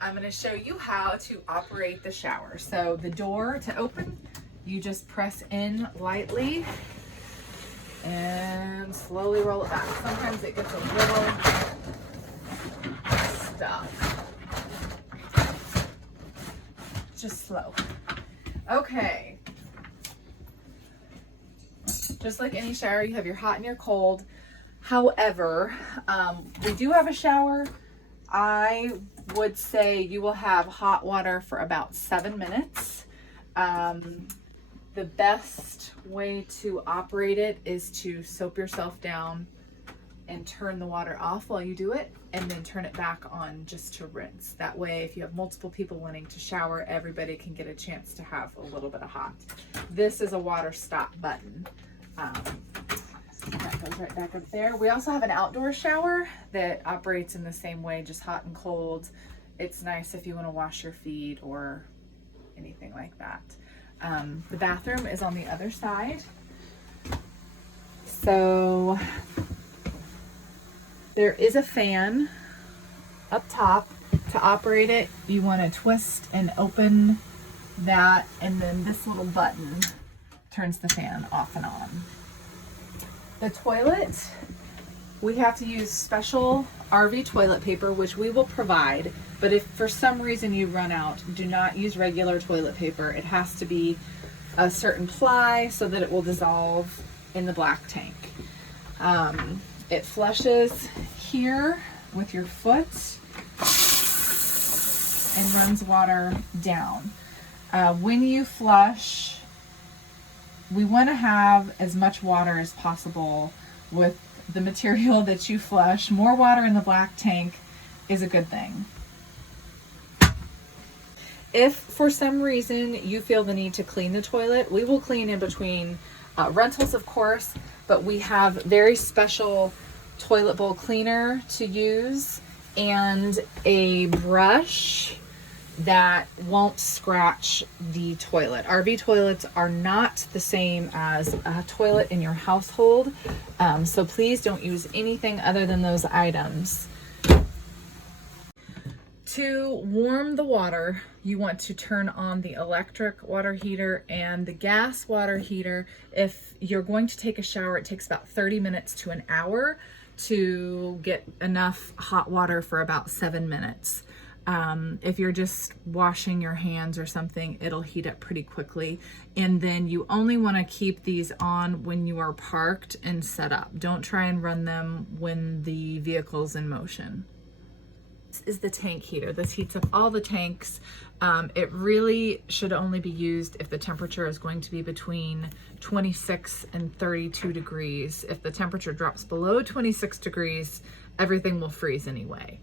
I'm going to show you how to operate the shower. So the door to open, you just press in lightly and slowly roll it back. Sometimes it gets a little stuck. Just slow. Okay. Just like any shower, you have your hot and your cold. However, we do have a shower. I would say you will have hot water for about 7 minutes. The best way to operate it is to soap yourself down and turn the water off while you do it, and then turn it back on just to rinse. That way, if you have multiple people wanting to shower, everybody can get a chance to have a little bit of hot. This is a water stop button. That goes right back up there. We also have an outdoor shower that operates in the same way, just hot and cold. It's nice if you want to wash your feet or anything like that. The bathroom is on the other side. So there is a fan up top. To operate it, you want to twist and open that, and then this little button turns the fan off and on. The toilet, we have to use special RV toilet paper, which we will provide, but if for some reason you run out, do not use regular toilet paper. It has to be a certain ply so that it will dissolve in the black tank. It flushes here with your foot and runs water down. When you flush, we want to have as much water as possible with the material that you flush. More water in the black tank is a good thing. If for some reason you feel the need to clean the toilet, we will clean in between rentals, of course, but we have very special toilet bowl cleaner to use and a brush that won't scratch the toilet. RV toilets are not the same as a toilet in your household, so please don't use anything other than those items. To warm the water, you want to turn on the electric water heater and the gas water heater. If you're going to take a shower, it takes about 30 minutes to an hour to get enough hot water for about 7 minutes. If you're just washing your hands or something, it'll heat up pretty quickly. And then you only want to keep these on when you are parked and set up. Don't try and run them when the vehicle's in motion. This is the tank heater. This heats up all the tanks. It really should only be used if the temperature is going to be between 26 and 32 degrees. If the temperature drops below 26 degrees, everything will freeze anyway.